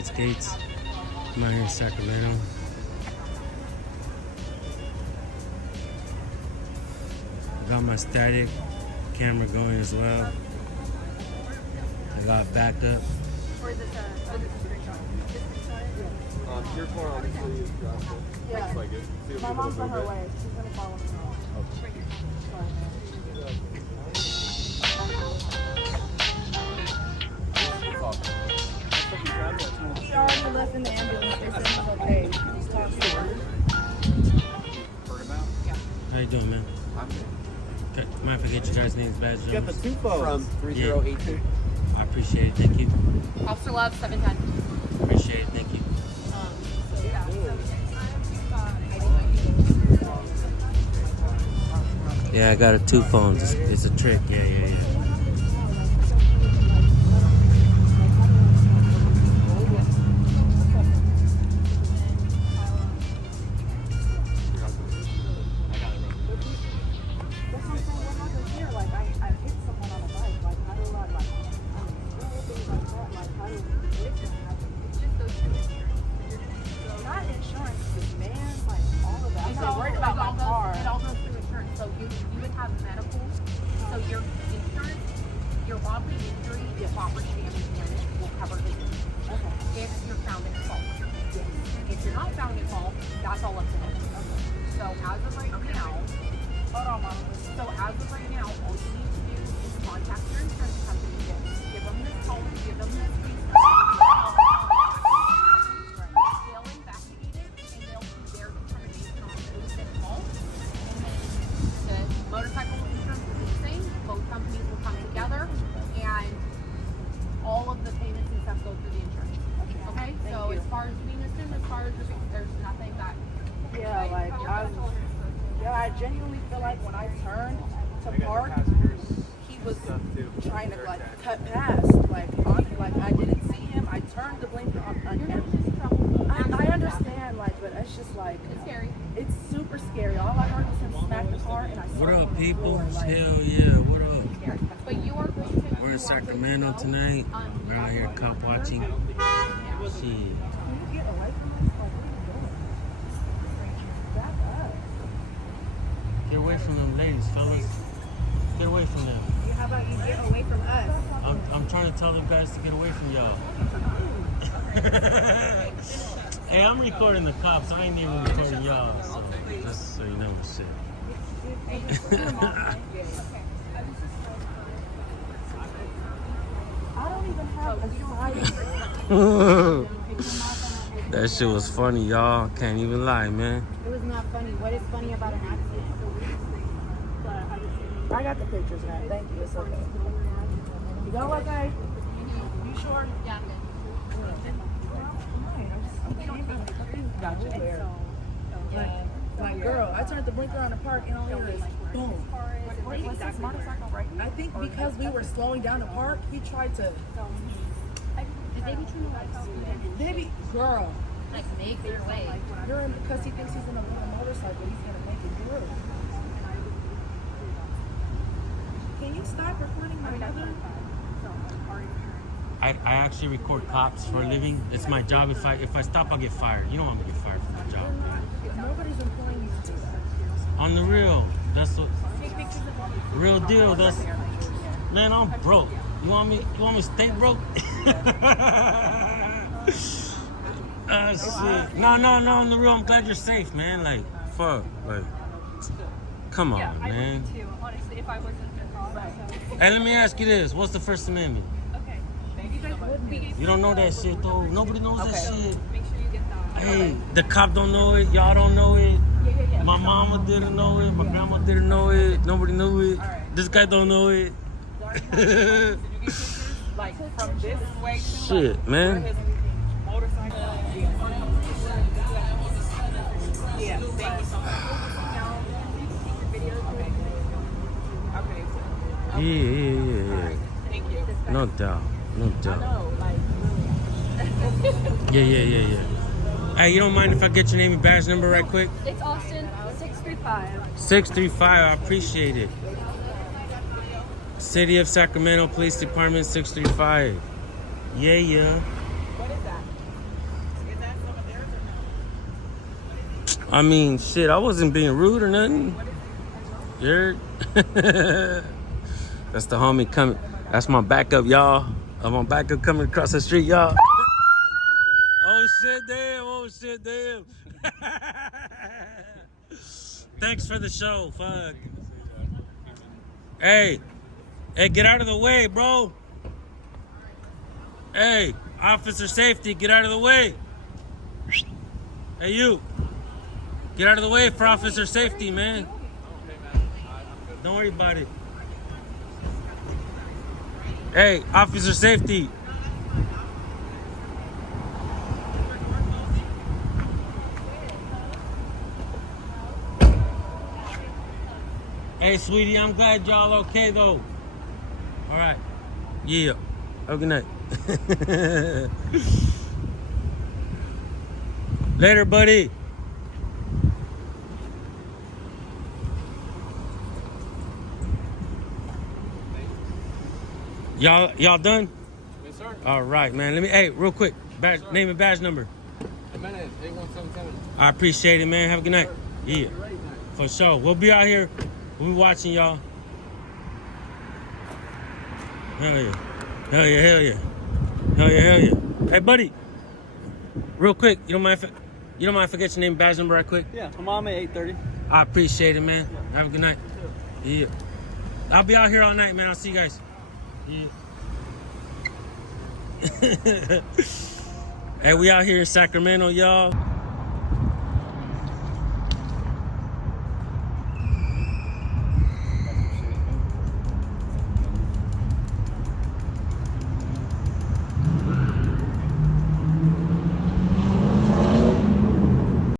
United States. I'm out here in Sacramento. Got my static camera going as well. I got backup. Or is this a screenshot? Your phone obviously is dropped. Yeah. Looks like it. See if My we mom's can on her move it. way. She's gonna follow me home. Right here. He already left in the ambulance. They said he's okay. He's talking. How you doing, man? I'm good. Okay, mind if I get your guys' names, badge You got the numbers? two phones. From 3082. I appreciate it. Thank you. Officer Love, 710. Appreciate it. Thank you. Yeah, I got a two phones. It's a trick. Yeah. I genuinely feel like when I turned to park, he was trying to like cut past. Like I didn't see him. I turned the blinker on. I understand, but it's just like it's scary. It's super scary. All I heard was him smack the car, and I saw What him up, on the people? floor, Hell yeah. What up? But you are going to. We're in Sacramento tonight. We're out here cop watching. Shit. Get away from them ladies, fellas. Get away from them. How about you get away from us? I'm trying to tell them guys to get away from y'all. Hey, I'm recording the cops. I ain't even recording y'all. So just so you know shit. I don't even have a side. That shit was funny, y'all. Can't even lie, man. It was not funny. What is funny about an accident? I got the pictures, man. Thank you. It's okay. You go okay? You sure? Yeah, I'm good. Like, girl, I turned the blinker on the park and all there is boom. Was this motorcycle right? I think because we were slowing down the park, he tried to. Did they be trying to like Baby girl. like make their way? You're in because he thinks he's in a motorcycle. He's gonna make it through. Can you stop recording my mother? I actually record cops for a living. It's my job. If I stop, I'll get fired. You don't want me to get fired from my job. Nobody's employing you to do that. On the real, that's what. Real deal. That's. Man, I'm broke. You want me to stay broke? Shit. No, on the real, I'm glad you're safe, man. Like, fuck. Like, come on, man. I would too, honestly, if I wasn't in the car. Hey, let me ask you this. What's the First Amendment? Okay. You guys would be. You don't know that shit, though. Nobody knows that shit. Make sure you get that. Hey, the cop don't know it. Y'all don't know it. Yeah. My mama didn't know it. My grandma didn't know it. Nobody knew it. This guy don't know it. Like from this way to Shit, like, man. where his motorcycle. Yeah, thank you so much. Okay. Yeah. Thank you. No doubt. No, like Yeah. Hey, you don't mind if I get your name and badge number right quick? It's Austin 635. 635. I appreciate it. City of Sacramento Police Department 635. Yeah. what is that? I mean, shit, I wasn't being rude or nothing. You're That's the homie coming. That's my backup, y'all. I'm my backup coming across the street, y'all. Oh shit, damn. Oh shit, damn. Thanks for the show. Fuck. Hey, get out of the way, bro. Hey, officer safety, get out of the way. Hey, you. Get out of the way for officer safety, man. Don't worry about it. Hey, officer safety. Hey, sweetie, I'm glad y'all okay, though. All right. Yeah. Have a good night. Later, buddy. Y'all done? Yes, sir. All right, man. Hey, real quick. Name and badge number. Jimenez, 8177. I appreciate it, man. Have a good night. Yeah. For sure. We'll be out here. We'll be watching y'all. Hell yeah. Hell yeah, hell yeah. Hell yeah, hell yeah. Hey, buddy. Real quick, you don't mind if I forget your name and badge number right quick? Yeah, come on at 8:30. I appreciate it, man. Have a good night. Yeah. I'll be out here all night, man. I'll see you guys. Yeah. Hey, we out here in Sacramento, y'all.